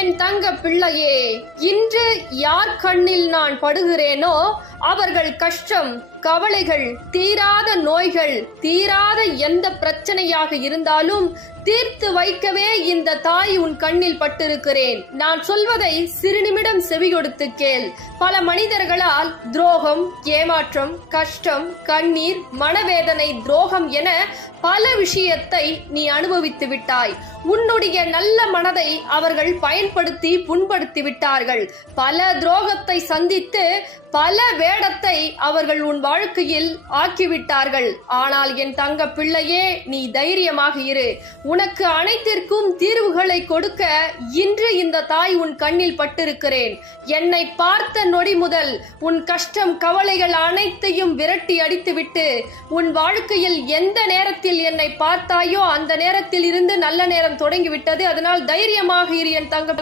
என் தங்க பிள்ளையே, இன்று யார் கண்ணில் நான் படுகிறேனோ அவர்கள் கஷ்டம், கவலைகள், தீராத நோய்கள், தீராத எந்த பிரச்சனையாக இருந்தாலும் தீர்த்து வைக்கவே இந்த தாய் உன் கண்ணில் பட்டிருக்கிறேன். நான் சொல்வதை சிறுநிமிடம் செவி கொடுத்து கேள். பல மனிதர்களால் துரோகம், ஏமாற்றம், கஷ்டம், கண்ணீர், மனவேதனை, துரோகம் என பல விஷயத்தை நீ அனுபவித்து விட்டாய். உன்னுடைய நல்ல மனதை அவர்கள் பயன்படுத்தி புண்படுத்தி விட்டார்கள். பல துரோகத்தை சந்தித்து பல வேடத்தை அவர்கள் உன் வாழ்க்கையில் ஆக்கிவிட்டார்கள். ஆனால் என் தங்க பிள்ளையே, நீ தைரியமாக இரு. உனக்கு அனைத்திற்கும் தீர்வுகளை கொடுக்க இன்று இந்த தாய் உன் கண்ணில் பட்டிருக்கிறேன். என்னை பார்த்த நொடி முதல் உன் கஷ்டம், கவலைகள் அனைத்தையும் விரட்டி அடித்துவிட்டு உன் வாழ்க்கையில் எந்த நேரத்தில் என்னை பார்த்தாயோ அந்த நேரத்தில் இருந்து நல்ல நேரம் தொடங்கிவிட்டது. அதனால் தைரியமாக இரு என் தங்க